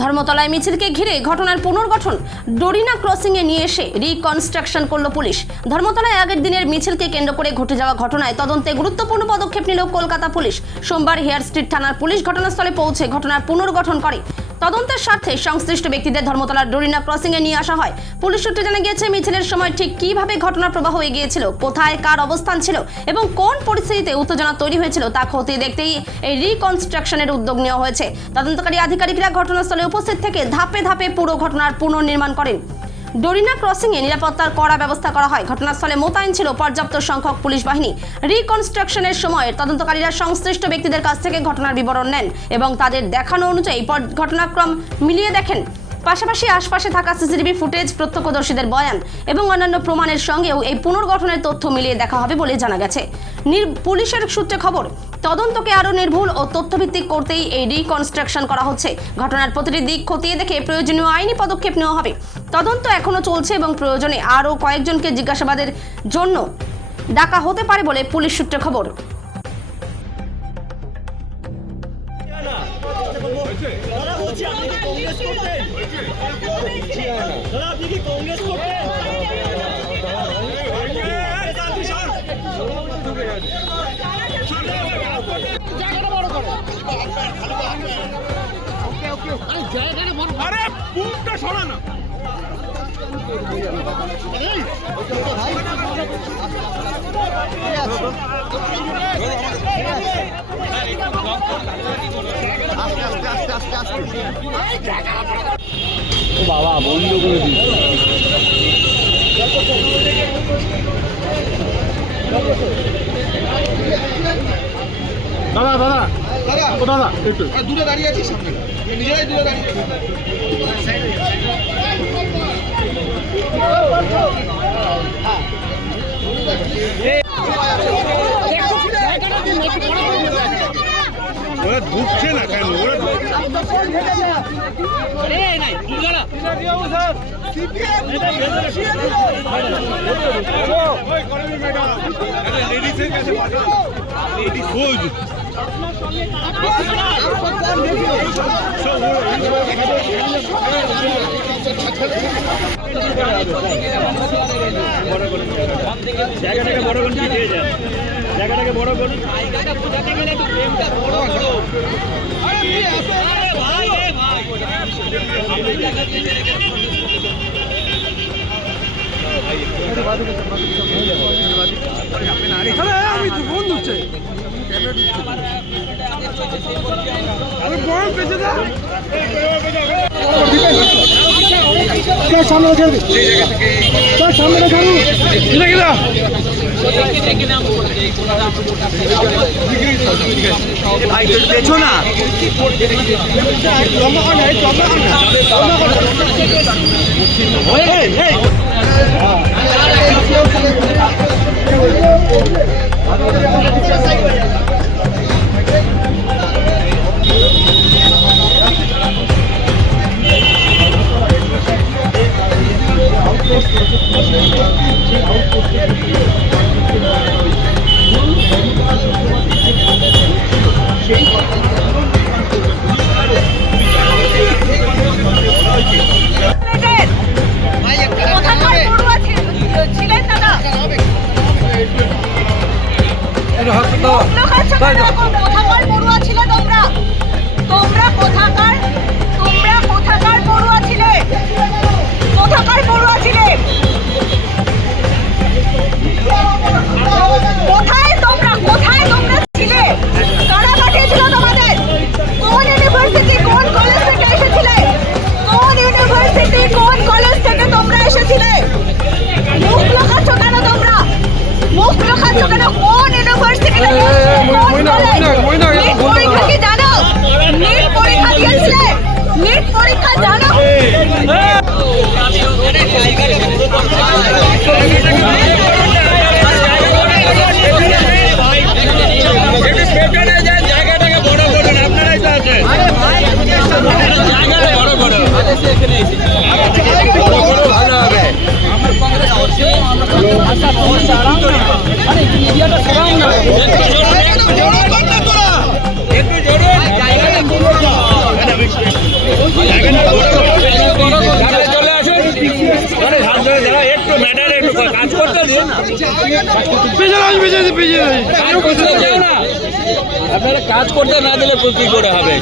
ধর্মতলায় মিছিলকে ঘিরে ঘটনার পুনর্গঠন ডোরিনা ক্রসিংয়ে নিয়ে এসে রিকনস্ট্রাকশন করল পুলিশ। ধর্মতলায় আগের দিনের মিছিলকে কেন্দ্র করে ঘটে যাওয়া ঘটনায় তদন্তে গুরুত্বপূর্ণ পদক্ষেপ নিল কলকাতা পুলিশ। সোমবার হেয়ার স্ট্রিট থানার পুলিশ ঘটনাস্থলে পৌঁছে ঘটনার পুনর্গঠন করে। তদন্তের স্বার্থে সংশ্লিষ্ট ব্যক্তিদের ধর্মতলার ডোরিনা ক্রসিংয়ে নিয়ে আসা হয়। পুলিশ সূত্রে জানা গিয়েছে, মিছিলের সময় ঠিক কিভাবে ঘটনার প্রবাহ এগিয়েছিল, কোথায় কার অবস্থান ছিল এবং কোন পরিস্থিতিতে উত্তেজনা তৈরি হয়েছিল তা খতিয়ে দেখতেই এই রিকনস্ট্রাকশনের উদ্যোগ নেওয়া হয়েছে। তদন্তকারী আধিকারিকরা ঘটনাস্থলে উপস্থিত থেকে ধাপে ধাপে পুরো ঘটনার পুনর্নির্মাণ করেন। ডোরিনা ক্রসিংয়ে নিরাপত্তার কড়া ব্যবস্থা করা হয়। ঘটনাস্থলে মোতায়েন ছিল পর্যাপ্ত সংখ্যক পুলিশ বাহিনী। রিকনস্ট্রাকশনের সময় তদন্তকারীরা সংশ্লিষ্ট ব্যক্তিদের কাছ থেকে ঘটনার বিবরণ নেন এবং তাদের দেখানো অনুযায়ী ঘটনাক্রম মিলিয়ে দেখেন। পাশাপাশি আশপাশে থাকা সিসিটিভি ফুটেজ, প্রত্যক্ষদর্শীদের বয়ান এবং অন্যান্য প্রমাণের সঙ্গেও এই পুনর্গঠনের তথ্য মিলিয়ে দেখা হবে বলে জানা গেছে। পুলিশের সূত্রে খবর, তদন্তকে আরও নির্ভুল ও তথ্যভিত্তিক করতেই এই রিকনস্ট্রাকশন করা হচ্ছে। ঘটনার প্রতিটি দিক খতিয়ে দেখে প্রয়োজনীয় আইনি পদক্ষেপ নেওয়া হবে। তদন্ত এখনও চলছে এবং প্রয়োজনে আরও কয়েকজনকে জিজ্ঞাসাবাদের জন্য ডাকা হতে পারে বলে পুলিশ সূত্রে খবর। আরে বুকটা সরা না। বাবা বন্ধ করে দিই। দাদা দাদা ও দাদা একটু দূরে দাঁড়িয়ে আছিস, সামনে নিজেরাই দূরে দাঁড়িয়ে ওরা ঢুকছে না কেন? ওরা লেডিসের কাছে জায়গাটাকে বড় করুন, জায়গাটাকে বড় করুন। জায়গাটা বোঝাতে গেলে একটু ফ্রেমটা বড় করো। আমি তো ফোন দিচ্ছে, দেখো না কোথাকার পড়ুয়া ছিলে তোমরা কোথাকার পড়ুয়া ছিলে? কোথাকার পড়ুয়া ছিলে? কোথায় তোমরা ছিলে? কারা পাঠিয়েছিল তোমাদের? কোন ইউনিভার্সিটি, কোন কলেজ থেকে এসেছিলে? কোন ইউনিভার্সিটি, কোন কলেজ থেকে তোমরা এসেছিলে? মুখ লুকাচ্ছ কেন তোমরা? মুখ লুকাচ্ছ কেন? কোন ইউনিভার্সিটি, পরীক্ষা কি জানো? নিট পরীক্ষা দিয়েছিলে? নিট পরীক্ষা জানো? জায়গাটাকে বড় করুন, আপনারাই তো আছেন। জায়গাটা বড় করো, ভালো হবে। আমার কংগ্রেস আপনারা কাজ করতে না দিলে কি করে হবে